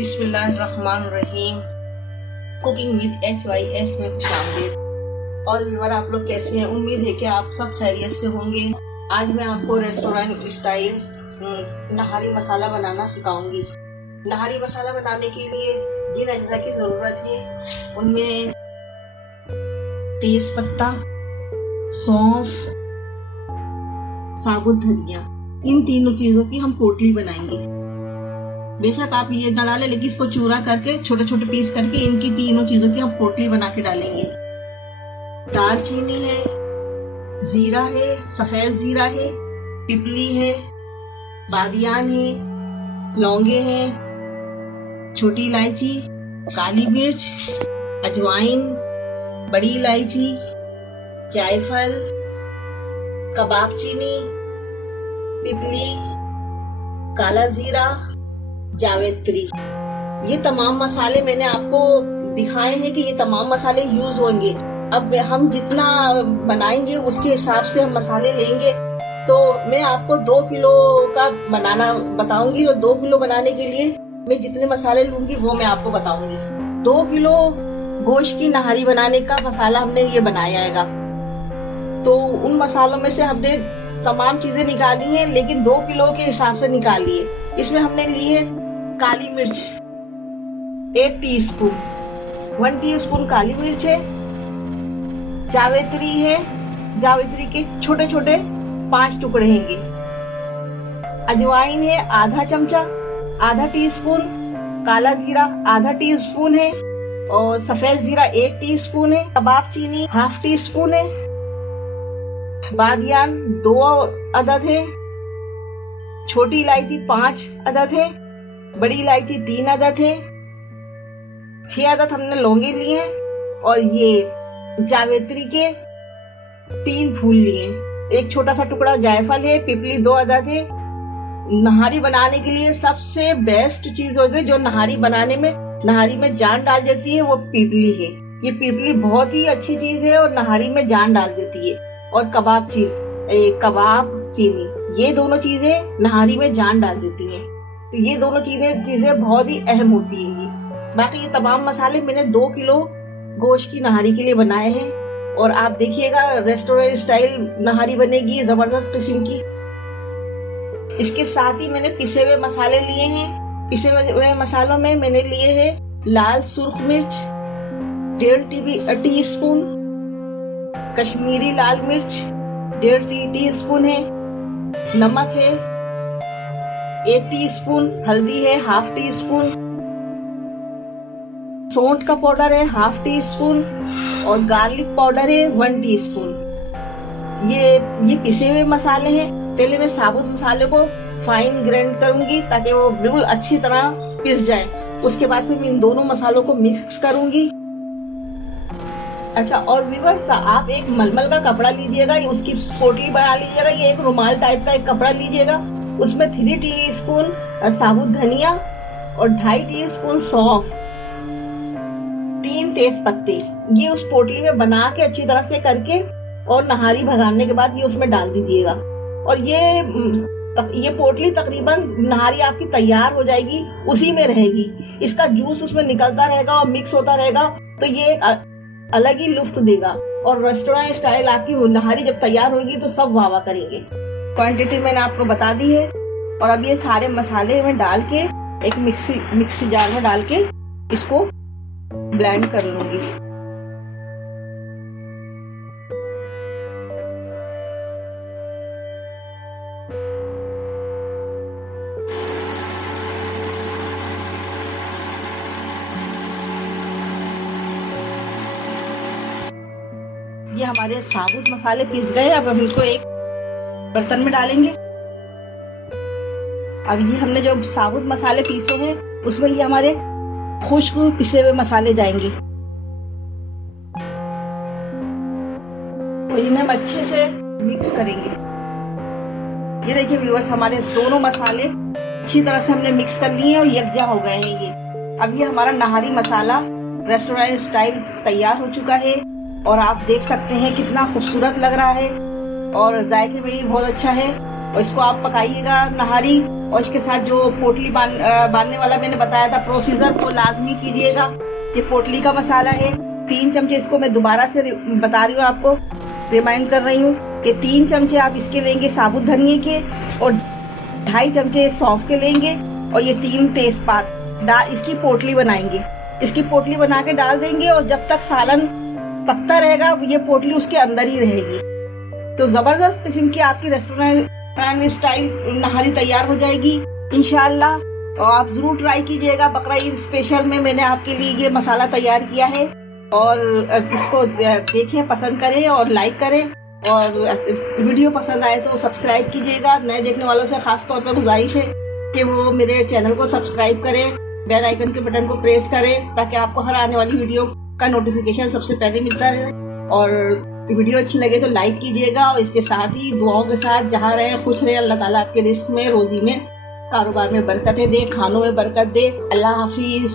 बिस्मिल्लाहिर्रहमानिर्रहीम। Cooking with HYS में खुशामदीद। और व्यूअर, आप लोग कैसे हैं? उम्मीद है कि आप सब खैरियत से होंगे। आज मैं आपको रेस्टोरेंट स्टाइल नहारी मसाला बनाना सिखाऊंगी। नहारी मसाला बनाने के लिए जिन अज्जा की ज़रूरत है उनमें तेज पत्ता, सौंफ, साबुत धनिया, इन तीनों चीज़ों की हम पोटली बनाएंगे। बेशक आप ये न डालें, लेकिन इसको चूरा करके छोटे छोटे पीस करके इनकी तीनों चीज़ों की हम पोटली बना के डालेंगे। दालचीनी है, जीरा है, सफ़ेद जीरा है, पिपली है, बादियान है, लौंगे हैं, छोटी इलायची, काली मिर्च, अजवाइन, बड़ी इलायची, जायफल, कबाब चीनी, पिपली, काला जीरा, जावित्री। ये तमाम मसाले मैंने आपको दिखाए हैं कि ये तमाम मसाले यूज होंगे। अब हम जितना बनाएंगे उसके हिसाब से हम मसाले लेंगे। तो मैं आपको 2 किलो का बनाना बताऊंगी। तो 2 किलो बनाने के लिए मैं जितने मसाले लूंगी वो मैं आपको बताऊंगी। 2 किलो गोश्त की नहारी बनाने का मसाला हमने ये बनाया है। तो उन मसालों में से हमने तमाम चीजें निकाली हैं, लेकिन 2 किलो के हिसाब से निकाली है। इसमें हमने ली है काली मिर्च 1 टीस्पून, 1 टीस्पून काली मिर्च है। जावित्री है, जावित्री के छोटे छोटे 5 टुकड़े हैंगे। अजवाइन है आधा चमचा, आधा टीस्पून। काला जीरा आधा टीस्पून है और सफेद जीरा 1 टीस्पून है। कबाब चीनी ½ टीस्पून है। बादियान 2 अदद है। छोटी इलायची 5 अदद है। बड़ी इलायची 3 अदद है। 6 अदद हमने लौंगे लिए हैं और ये जावित्री के 3 फूल लिए। एक छोटा सा टुकड़ा जायफल है। पिपली 2 अदद है। नहारी बनाने के लिए सबसे बेस्ट चीज होती है जो नहारी बनाने में नहारी में जान डाल देती है, वो पिपली है। ये पिपली बहुत ही अच्छी चीज है और नहारी में जान डाल देती है। और कबाब चीनी, ये दोनों चीजें नहारी में जान डाल देती हैं। तो ये दोनों चीजें बहुत ही अहम होती हैं। बाकी ये तमाम मसाले मैंने 2 किलो गोश्त की नहारी के लिए बनाए हैं। और आप देखिएगा रेस्टोरेंट स्टाइल नहारी बनेगी, जबरदस्त किस्म की। इसके साथ ही मैंने पिसे हुए मसाले लिए हैं। पिसे हुए मसालों में मैंने लिए हैं लाल सुर्ख मिर्च 1.5 टीस्पून, कश्मीरी लाल मिर्च 1.5 टीस्पून है, नमक है 1 टीस्पून, हल्दी है ½ टीस्पून, सौंठ का पाउडर है ½ टीस्पून और गार्लिक पाउडर है 1 टीस्पून। ये पिसे हुए मसाले हैं। पहले मैं साबुत मसाले को फाइन ग्राइंड करूंगी ताकि वो बिल्कुल अच्छी तरह पिस जाए। उसके बाद फिर मैं इन दोनों मसालों को मिक्स करूंगी। अच्छा, और व्यूअर्स, आप एक मलमल का कपड़ा लीजिएगा, उसकी पोटली बना लीजिएगा। ये एक रुमाल टाइप का एक कपड़ा लीजिएगा। उसमें 3 टीस्पून साबुत धनिया और 2.5 टीस्पून सौंफ, 3 तेज पत्ते, ये उस पोटली में बना के अच्छी तरह से करके और नहारी भगाने के बाद ये उसमें डाल दीजिएगा। और ये पोटली तकरीबन नहारी आपकी तैयार हो जाएगी, उसी में रहेगी। इसका जूस उसमें निकलता रहेगा और मिक्स होता रहेगा। तो ये एक अलग ही लुत्फ देगा। और रेस्टोरेंट स्टाइल आपकी नहारी जब तैयार होगी तो सब वाह वाह करेंगे। क्वांटिटी मैंने आपको बता दी है। और अब ये सारे मसाले में डाल के एक मिक्सी जार में डाल के इसको ब्लेंड कर लूंगी। ये हमारे साबुत मसाले पीस गए। अब हम इनको एक बर्तन में डालेंगे। अब ये हमने जो साबुत मसाले पीसे हैं उसमें ये हमारे खुश्क पिसे हुए मसाले जाएंगे और इन्हें हम अच्छे से मिक्स करेंगे। ये देखिए व्यूअर्स, हमारे दोनों मसाले अच्छी तरह से हमने मिक्स कर लिए और यकजा हो गए हैं ये। अब ये हमारा नहारी मसाला रेस्टोरेंट स्टाइल तैयार हो चुका है। और आप देख सकते हैं कितना खूबसूरत लग रहा है और जायके में भी बहुत अच्छा है। और इसको आप पकाइएगा नहारी। और इसके साथ जो पोटली बांधने वाला मैंने बताया था प्रोसीजर, वो लाजमी कीजिएगा। ये पोटली का मसाला है। 3 चमचे, इसको मैं दोबारा से बता रही हूँ, आपको रिमाइंड कर रही हूँ कि 3 चमचे आप इसके लेंगे साबुत धनिए के, और 2.5 चमचे सौंफ के लेंगे, और ये 3 तेजपात इसकी पोटली बनाएंगे। इसकी पोटली बना के डाल देंगे, और जब तक सालन पकता रहेगा ये पोटली उसके अंदर ही रहेगी। तो जबरदस्त किस्म की आपकी रेस्टोरेंट स्टाइल नहारी तैयार हो जाएगी इंशाल्लाह। और आप जरूर ट्राई कीजिएगा। बकरा ईद स्पेशल में मैंने आपके लिए ये मसाला तैयार किया है, और इसको देखें, पसंद करें और लाइक करें, और वीडियो पसंद आए तो सब्सक्राइब कीजिएगा। नए देखने वालों से खास तौर पर गुजारिश है कि वो मेरे चैनल को सब्सक्राइब करें, बेल आइकन के बटन को प्रेस करें, ताकि आपको हर आने वाली वीडियो का नोटिफिकेशन सबसे पहले मिलता रहे। और वीडियो अच्छी लगे तो लाइक कीजिएगा, और इसके साथ ही दुआओं के साथ जहाँ रहे खुश रहे, अल्लाह ताला आपके रिस्क में, रोजी में, कारोबार में बरकतें दे, खानों में बरकत दे। अल्लाह हाफिज।